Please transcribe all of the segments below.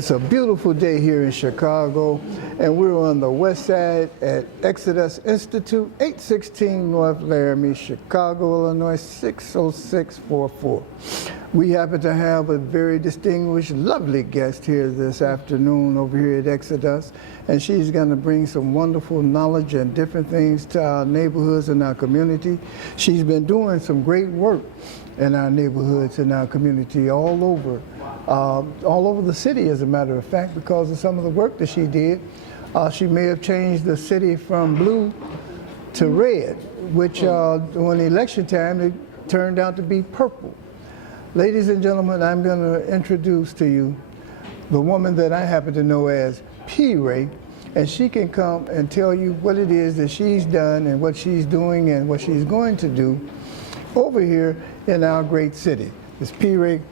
It's a beautiful day here in Chicago, and we're on the west side at Exodus Institute, 816 North Laramie, Chicago, Illinois, 60644. We happen to have a very distinguished, lovely guest here this afternoon over here at Exodus, and she's going to bring some wonderful knowledge and different things to our neighborhoods and our community. She's been doing some great work in our neighborhoods and our community all over the city, as a matter of fact, because of some of the work that she did. She may have changed the city from blue to red, which when election time, it turned out to be purple. Ladies and gentlemen, I'm going to introduce to you the woman that I happen to know as P.R.I.P, and she can come and tell you what it is that she's done and what she's doing and what she's going to do over here in our great city. Ms. P.R.I.P,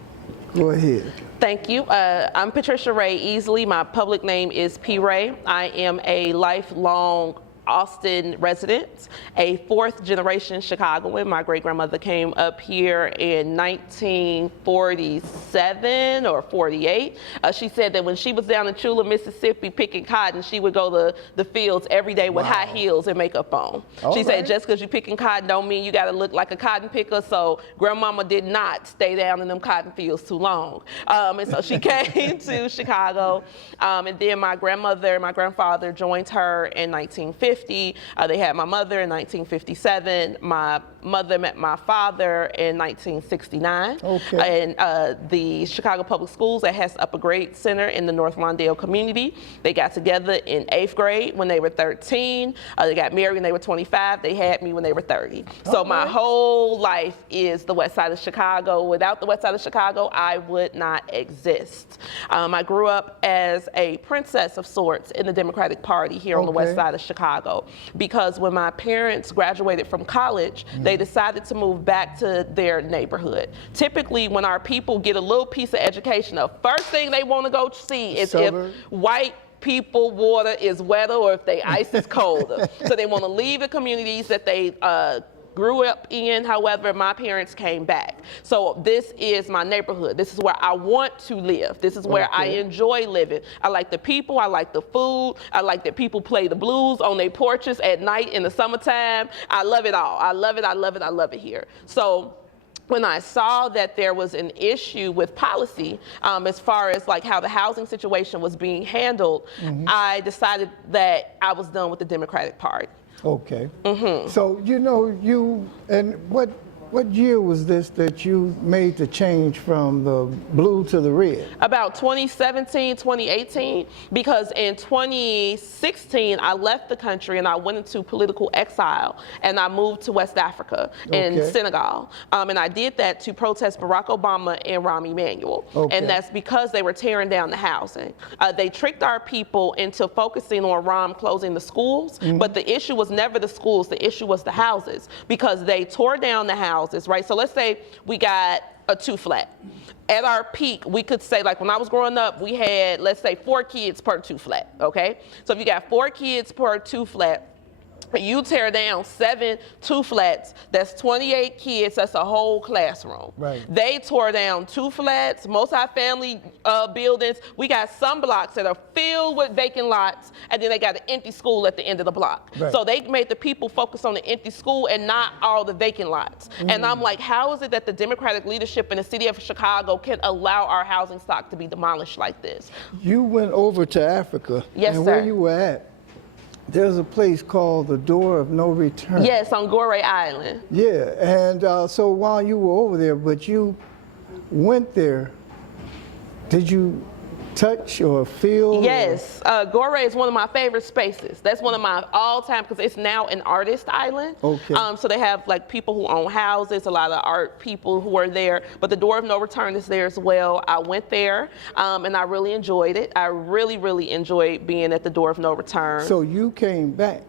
go ahead. Thank you. I'm Patricia Ray Easley. My public name is P.R.I.P. I am a lifelong Austin resident, a fourth generation Chicagoan. My great grandmother came up here in 1947 or 48. She said that when she was down in Chula, Mississippi picking cotton, she would go to the fields every day with high heels and makeup on. She said just because you're picking cotton don't mean you got to look like a cotton picker, so grandmama did not stay down in them cotton fields too long. And so she came to Chicago, and then my grandmother and my grandfather joined her in 1950. They had my mother in 1957. My mother met my father in 1969. Okay. And the Chicago Public Schools at Hess Upper Grade Center in the North Lawndale community, they got together in 8th grade when they were 13. They got married when they were 25. They had me when they were 30. So my whole life is the west side of Chicago. Without the west side of Chicago, I would not exist. I grew up as a princess of sorts in the Democratic Party here on the west side of Chicago, because when my parents graduated from college, they decided to move back to their neighborhood. Typically, when our people get a little piece of education, the first thing they want to go see is if white people water is wetter or if they ice is colder. So they want to leave the communities that they grew up in. However, my parents came back. So this is my neighborhood. This is where I want to live. This is where I enjoy living. I like the people. I like the food. I like that people play the blues on their porches at night in the summertime. I love it all. I love it. I love it. I love it here. So when I saw that there was an issue with policy as far as like how the housing situation was being handled, I decided that I was done with the Democratic Party. Okay. So, you know, what year was this that you made the change from the blue to the red? About 2017, 2018, because in 2016, I left the country and I went into political exile and I moved to West Africa in Senegal. And I did that to protest Barack Obama and Rahm Emanuel. And that's because they were tearing down the housing. They tricked our people into focusing on Rahm closing the schools, but the issue was never the schools, the issue was the houses, because they tore down the houses. Right? So let's say we got a 2-flat. At our peak, we could say, like when I was growing up, we had, let's say, 4 kids per 2-flat, okay? So if you got 4 kids per 2-flat, you tear down 7 2-flats, that's 28 kids, that's a whole classroom. Right. They tore down 2 flats, multi-family buildings. We got some blocks that are filled with vacant lots, and then they got an empty school at the end of the block. Right. So they made the people focus on the empty school and not all the vacant lots. And I'm like, how is it that the Democratic leadership in the city of Chicago can allow our housing stock to be demolished like this? You went over to Africa. Yes, and sir. Where you were at, there's a place called the Door of No Return. Yes, on Gorée Island. Yeah, and so while you were over there, but you went there, did you touch or feel? Yes, Gorée is one of my favorite spaces. That's one of my all-time, because it's now an artist island. Okay. So they have like people who own houses, a lot of art people who are there, but the Door of No Return is there as well. I went there and I really enjoyed it. I really, really enjoyed being at the Door of No Return. So you came back?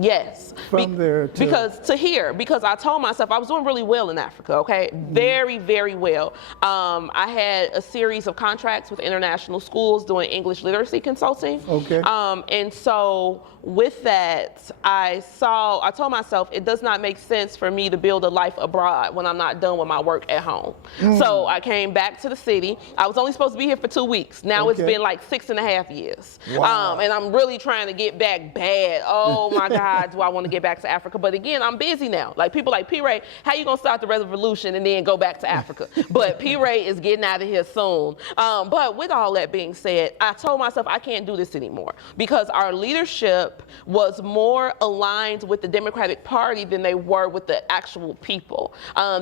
Yes. From there to? Because I told myself I was doing really well in Africa, okay? Very, very well. I had a series of contracts with international schools doing English literacy consulting. Okay. And so with that, I told myself it does not make sense for me to build a life abroad when I'm not done with my work at home. So I came back to the city. I was only supposed to be here for 2 weeks. Now it's been like 6.5 years. Wow. And I'm really trying to get back bad. Oh my God, do I want to get back to Africa? But again, I'm busy now. Like people like P-Ray, how you gonna start the revolution and then go back to Africa? But P-Ray is getting out of here soon. But with all that being said, I told myself I can't do this anymore because our leadership was more aligned with the Democratic Party than they were with the actual people.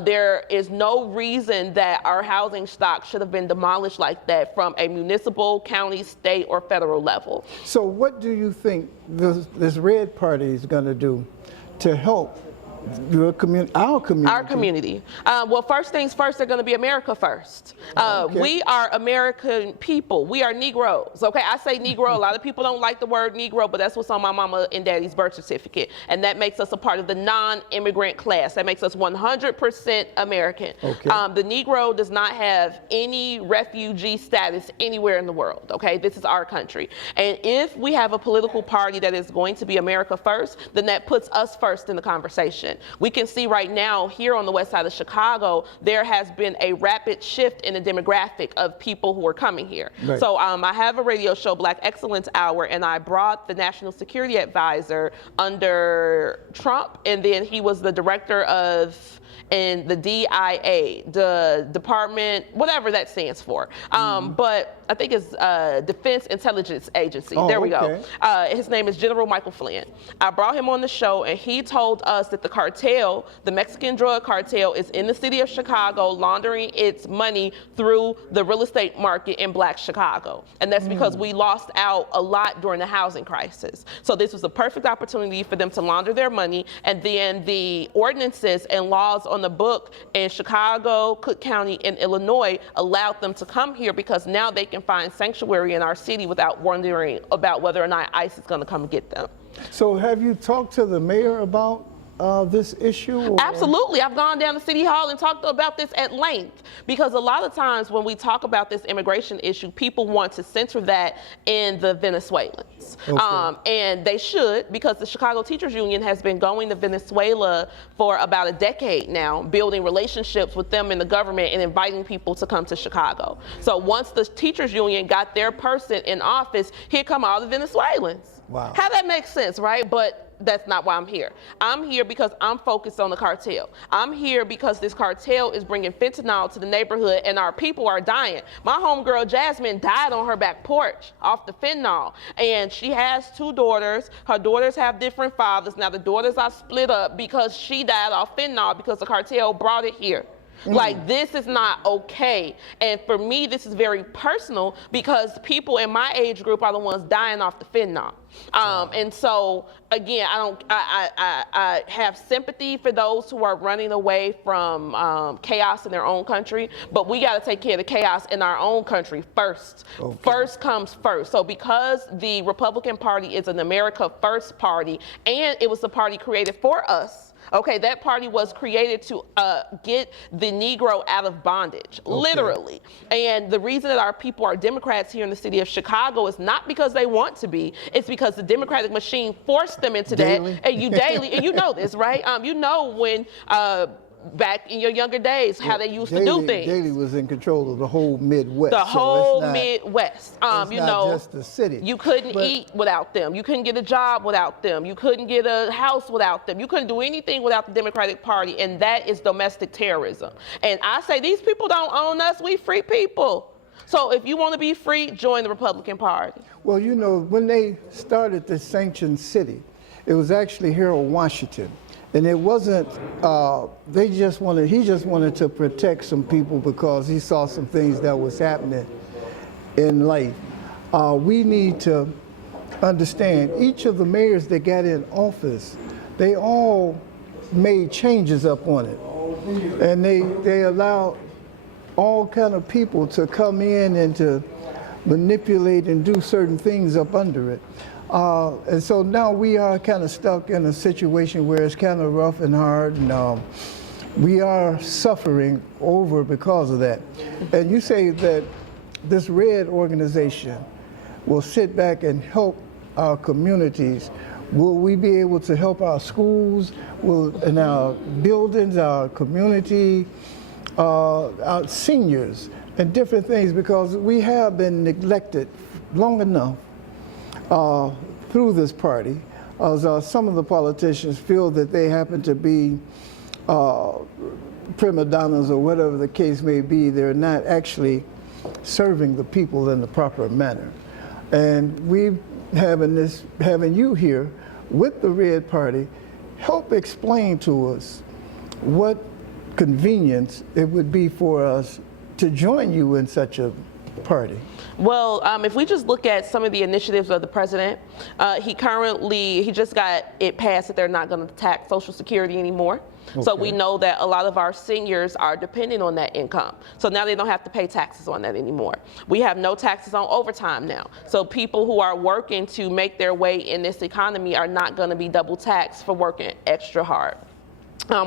There is no reason that our housing stock should have been demolished like that from a municipal, county, state, or federal level. So what do you think this Red Party is going to do to help your community, our community? Our community. Well, first things first, they're going to be America first. We are American people. We are Negroes. Okay, I say Negro. A lot of people don't like the word Negro, but that's what's on my mama and daddy's birth certificate. And that makes us a part of the non-immigrant class. That makes us 100% American. Okay. The Negro does not have any refugee status anywhere in the world. Okay, this is our country. And if we have a political party that is going to be America first, then that puts us first in the conversation. We can see right now here on the west side of Chicago, there has been a rapid shift in the demographic of people who are coming here. Right. So I have a radio show, Black Excellence Hour, and I brought the National Security Advisor under Trump, and then he was the director of the DIA, the Department, whatever that stands for. But I think it's Defense Intelligence Agency. Oh, there we okay. go. His name is General Michael Flynn. I brought him on the show, and he told us that the cartel, the Mexican drug cartel, is in the city of Chicago laundering its money through the real estate market in Black Chicago. And that's because we lost out a lot during the housing crisis. So this was a perfect opportunity for them to launder their money, and then the ordinances and laws on the book in Chicago, Cook County, and Illinois allowed them to come here because now they can find sanctuary in our city without wondering about whether or not ICE is going to come and get them. So have you talked to the mayor about this issue? Or? Absolutely. I've gone down to City Hall and talked about this at length because a lot of times when we talk about this immigration issue, people want to center that in the Venezuelans. Okay. And they should, because the Chicago Teachers Union has been going to Venezuela for about a decade now, building relationships with them in the government and inviting people to come to Chicago. So once the Teachers Union got their person in office, here come all the Venezuelans. Wow. How that makes sense, right? But that's not why I'm here. I'm here because I'm focused on the cartel. I'm here because this cartel is bringing fentanyl to the neighborhood and our people are dying. My homegirl Jasmine died on her back porch off the fentanyl. And she has 2 daughters. Her daughters have different fathers. Now the daughters are split up because she died off fentanyl because the cartel brought it here. Like, this is not okay. And for me, this is very personal because people in my age group are the ones dying off the fentanyl. And so, again, I have sympathy for those who are running away from chaos in their own country, but we got to take care of the chaos in our own country first. Okay. First comes first. So because the Republican Party is an America First party, and it was the party created for us, okay, that party was created to get the Negro out of bondage, literally. And the reason that our people are Democrats here in the city of Chicago is not because they want to be, it's because the Democratic machine forced them into that. And you know this, right? You know when back in your younger days how they used to do things. Daley was in control of the whole Midwest. The whole Midwest. You know, just the city. You couldn't eat without them. You couldn't get a job without them. You couldn't get a house without them. You couldn't do anything without the Democratic Party, and that is domestic terrorism. And I say these people don't own us. We free people. So if you want to be free, join the Republican Party. Well, you know, when they started the sanctioned city, it was actually Harold Washington. And it wasn't, he just wanted to protect some people because he saw some things that was happening in life. We need to understand each of the mayors that got in office, they all made changes up on it. And they allowed all kind of people to come in and to manipulate and do certain things up under it. And so now we are kind of stuck in a situation where it's kind of rough and hard, and we are suffering over because of that. And you say that this RED organization will sit back and help our communities Will we be able to help our schools, in our buildings, our community, our seniors, and different things? Because we have been neglected long enough through this party, as some of the politicians feel that they happen to be prima donnas or whatever the case may be. They're not actually serving the people in the proper manner. And we having you here with the Red Party, help explain to us what convenience it would be for us to join you in such a party. Well, if we just look at some of the initiatives of the president, he just got it passed that they're not going to tax Social Security anymore. Okay. So we know that a lot of our seniors are dependent on that income. So now they don't have to pay taxes on that anymore. We have no taxes on overtime now. So people who are working to make their way in this economy are not going to be double taxed for working extra hard.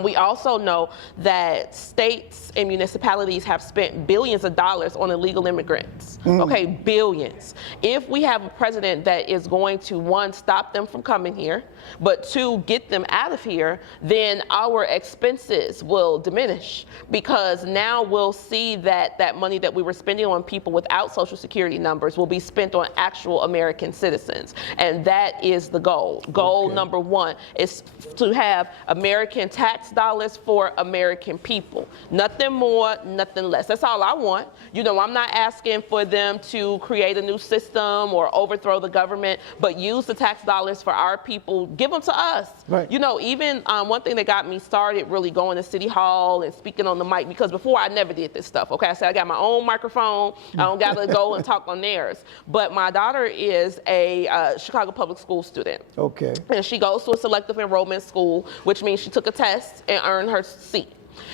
We also know that states and municipalities have spent billions of dollars on illegal immigrants. Okay, billions. If we have a president that is going to, one, stop them from coming here, but two, get them out of here, then our expenses will diminish, because now we'll see that that money that we were spending on people without Social Security numbers will be spent on actual American citizens. And that is the goal. Goal number one is to have American tax dollars for American people. Nothing more, nothing less. That's all I want. You know, I'm not asking for them to create a new system or overthrow the government, but use the tax dollars for our people. Give them to us. Right. You know, even one thing that got me started really going to City Hall and speaking on the mic, because before I never did this stuff. Okay, I said I got my own microphone. I don't got to go and talk on theirs. But my daughter is a Chicago public school student. Okay. And she goes to a selective enrollment school, which means she took a test and earned her seat.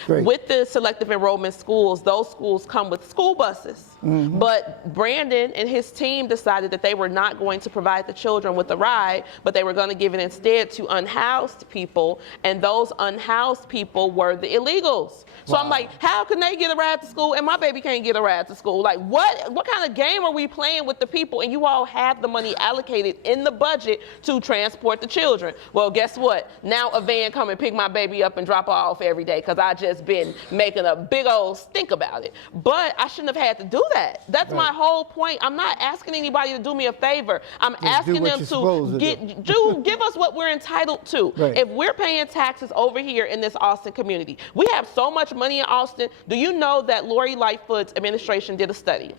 Great. With the selective enrollment schools, those schools come with school buses. But Brandon and his team decided that they were not going to provide the children with a ride, but they were going to give it instead to unhoused people, and those unhoused people were the illegals. So I'm like, how can they get a ride to school and my baby can't get a ride to school? Like, what kind of game are we playing with the people? And you all have the money allocated in the budget to transport the children. Well, guess what? Now a van come and pick my baby up and drop her off every day, because I just been making a big old stink about it. But I shouldn't have had to do that. That's my whole point. I'm not asking anybody to do me a favor. I'm asking them to give us what we're entitled to. Right. If we're paying taxes over here in this Austin community, we have so much money in Austin. Do you know that Lori Lightfoot's administration did a study?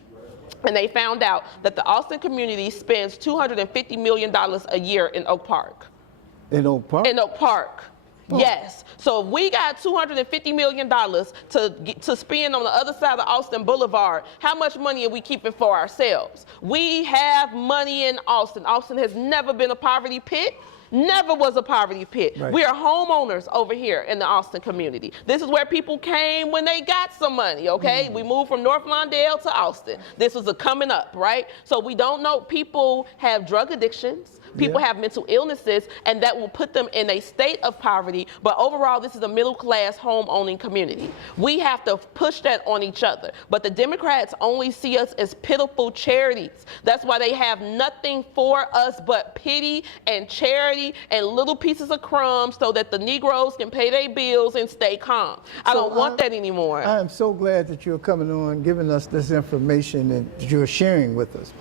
And they found out that the Austin community spends $250 million a year in Oak Park. In Oak Park? In Oak Park. Oh. Yes. So if we got $250 million to spend on the other side of Austin Boulevard, how much money are we keeping for ourselves? We have money in Austin. Austin has never been a poverty pit. Never was a poverty pit. Right. We are homeowners over here in the Austin community. This is where people came when they got some money, okay? We moved from North Lawndale to Austin. This was a coming up, right? So we don't know, people have drug addictions. People have mental illnesses, and that will put them in a state of poverty. But overall, this is a middle-class home-owning community. We have to push that on each other. But the Democrats only see us as pitiful charities. That's why they have nothing for us but pity and charity and little pieces of crumbs so that the Negroes can pay their bills and stay calm. I don't want that anymore. I am so glad that you're coming on, giving us this information that you're sharing with us.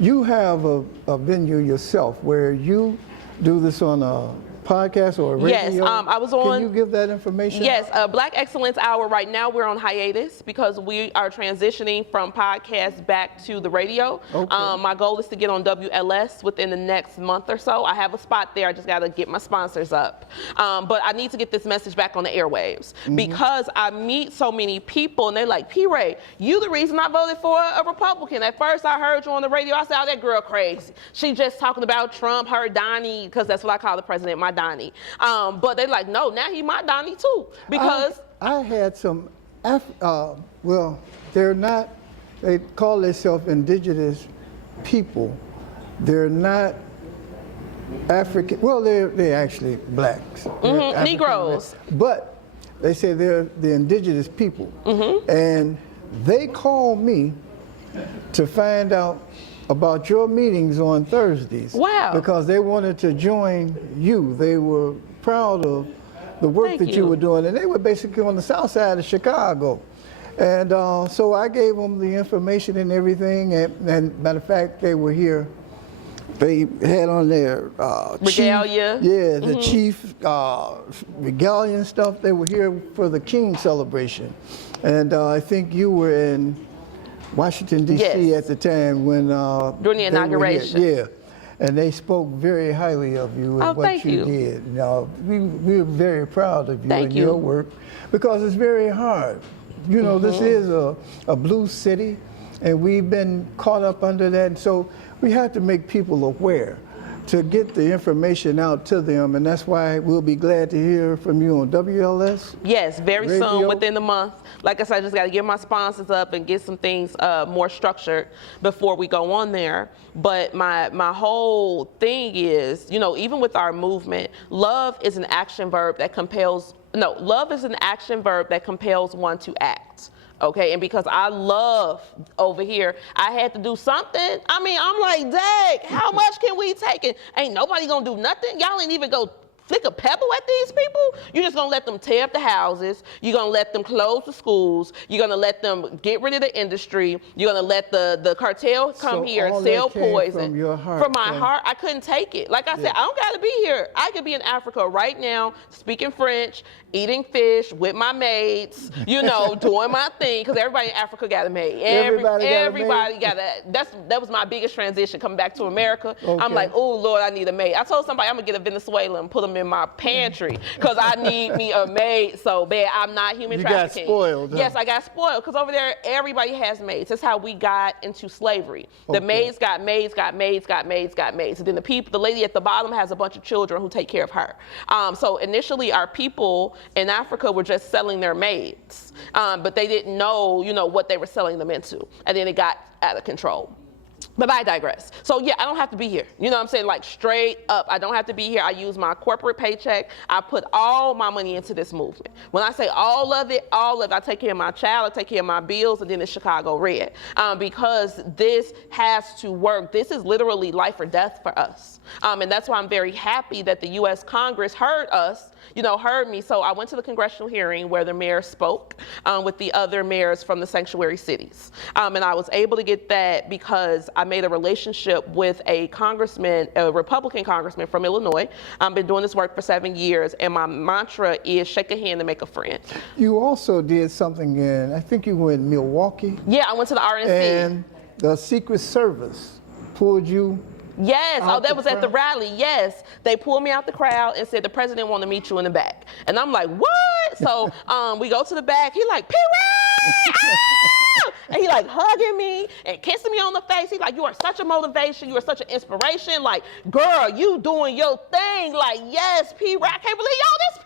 You have a venue yourself where you do this on a podcast or a radio? Yes, I was on. Can you give that information? Yes, Black Excellence Hour. Right now we're on hiatus because we are transitioning from podcast back to the radio. Okay. My goal is to get on WLS within the next month or so. I have a spot there. I just got to get my sponsors up. But I need to get this message back on the airwaves because I meet so many people and they're like, P. Ray, you the reason I voted for a Republican. At first I heard you on the radio. I said, oh, that girl crazy. She just talking about Trump, her Donnie, because that's what I call the president, my Donnie. But they're like, no, now he my Donnie too. Because I had some, well, they're not, they call themselves indigenous people. They're not African, well, they're actually blacks. Negroes. But they say they're the indigenous people. And they call me to find out about your meetings on Thursdays. Wow. Because they wanted to join you. They were proud of the work Thank that you you. were doing, and they were basically on the south side of Chicago. And so I gave them the information and everything, and matter of fact, they were here. They had on their regalia. Chief, yeah, the chief regalia and stuff. They were here for the King celebration. And I think you were in Washington, D.C. Yes. at the time when during the inauguration. Yeah, and they spoke very highly of you and what thank you. did. You know, we're very proud of you Thank and you. your work because it's very hard. You know, this is a blue city, and we've been caught up under that. And so we have to make people aware to get the information out to them, and that's why we'll be glad to hear from you on WLS. Yes, very Radio. soon, within the month. Like I said, I just got to get my sponsors up and get some things more structured before we go on there. But my whole thing is, you know, even with our movement, love is an action verb that compels. No, love is an action verb that compels one to act. Okay, and because I love over here, I had to do something. I mean, I'm like, dang, how much can we take? And ain't nobody gonna do nothing. Y'all ain't even go flick a pebble at these people. You're just gonna let them tear up the houses. You're gonna let them close the schools. You're gonna let them get rid of the industry. You're gonna let the cartel come here and sell poison. From your heart. From my heart, I couldn't take it. Like I said, I don't gotta be here. I could be in Africa right now, speaking French, eating fish with my mates, you know, doing my thing, because everybody in Africa got a maid. Everybody got a that was my biggest transition coming back to America. Okay. I'm like, oh Lord, I need a maid. I told somebody I'm gonna get a Venezuelan and put them in my pantry because I need me a maid so bad. I'm not human trafficking. You got spoiled. Huh? Yes, I got spoiled because over there everybody has maids. That's how we got into slavery. The maids got maids, got maids, got maids, got maids. And then the lady at the bottom has a bunch of children who take care of her. So initially our people in Africa were just selling their maids, but they didn't know, you know, what they were selling them into. And then it got out of control. But I digress. So yeah, I don't have to be here. You know what I'm saying? Like straight up, I don't have to be here. I use my corporate paycheck. I put all my money into this movement. When I say all of it, I take care of my child, I take care of my bills, and then it's Chicago Red. Because this has to work. This is literally life or death for us. And that's why I'm very happy that the U.S. Congress heard us, you know, heard me. So I went to the congressional hearing where the mayor spoke with the other mayors from the sanctuary cities. And I was able to get that because I made a relationship with a congressman, a Republican congressman from Illinois. I've been doing this work for 7 years, and my mantra is shake a hand and make a friend. You also did something in, I think you were in Milwaukee. Yeah, I went to the RNC. And the Secret Service pulled you. Yes, that was at the rally. Yes, they pulled me out the crowd and said the president wanted to meet you in the back. And I'm like, what? So we go to the back. He like, P.R.I.P.S! And he like hugging me and kissing me on the face. He's like, you are such a motivation. You are such an inspiration. Like, girl, you doing your thing. Like, yes, P.R.I.P. I can't believe y'all, this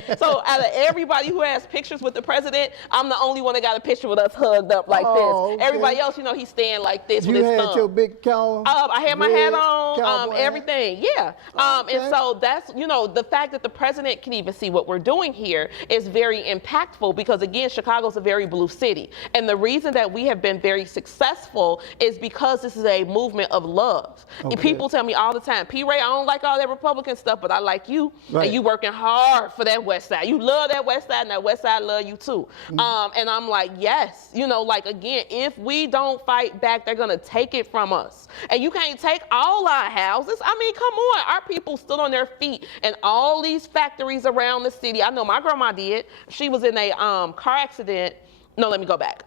P.R.I.P. So out of everybody who has pictures with the president, I'm the only one that got a picture with us hugged up like this. Okay. Everybody else, you know, he's standing like this with his thumb. You had your big cow? I had my hat on, everything, yeah. Okay. And so that's, you know, the fact that the president can even see what we're doing here is very impactful because, again, Chicago's a very blue city. And the reason that we have been very successful is because this is a movement of love. Okay. People tell me all the time, P-Ray, I don't like all that Republican stuff, but I like you. Right. And you working hard for that West Side. You love that West Side, and that West Side love you too. Mm-hmm. And I'm like, yes, you know, like, again, if we don't fight back, they're gonna take it from us. And you can't take all our houses. I mean, come on, our people stood on their feet in all these factories around the city. I know my grandma did. She was in a car accident. No, let me go back.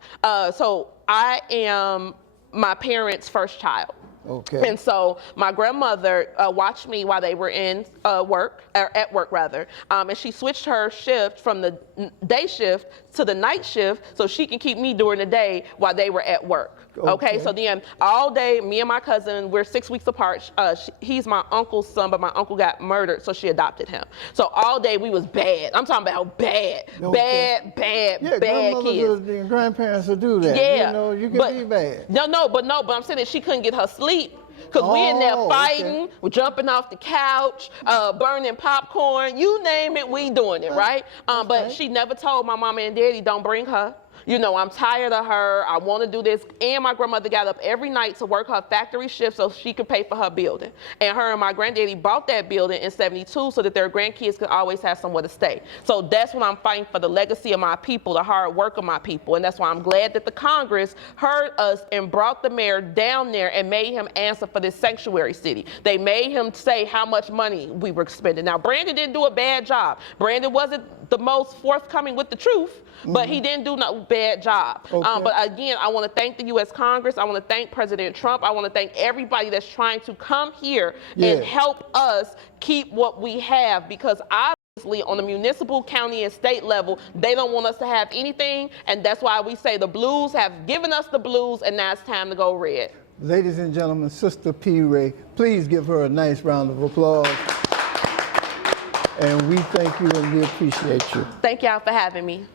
So I am my parents' first child. Okay. And so my grandmother watched me while they were in at work rather, and she switched her shift from the day shift to the night shift so she can keep me during the day while they were at work. Okay, so then all day, me and my cousin, we're 6 weeks apart. He's my uncle's son, but my uncle got murdered, so she adopted him. So all day we was bad. I'm talking about bad, bad kids. And grandparents will do that. Yeah, you know, you can be bad. No, but I'm saying that she couldn't get her sleep. Because we in there fighting, we're jumping off the couch, burning popcorn, you name it, we doing it, right? But she never told my mama and daddy, don't bring her. You know, I'm tired of her. I want to do this. And my grandmother got up every night to work her factory shift so she could pay for her building. And her and my granddaddy bought that building in '72 so that their grandkids could always have somewhere to stay. So that's what I'm fighting for, the legacy of my people, the hard work of my people. And that's why I'm glad that the Congress heard us and brought the mayor down there and made him answer for this sanctuary city. They made him say how much money we were spending. Now, Brandon didn't do a bad job. Brandon wasn't the most forthcoming with the truth, but he didn't do no bad job. Okay. But again, I want to thank the U.S. Congress. I want to thank President Trump. I want to thank everybody that's trying to come here and help us keep what we have, because obviously on the municipal, county, and state level, they don't want us to have anything, and that's why we say the blues have given us the blues, and now it's time to go red. Ladies and gentlemen, Sister P. Ray, please give her a nice round of applause. And we thank you and we appreciate you. Thank y'all for having me.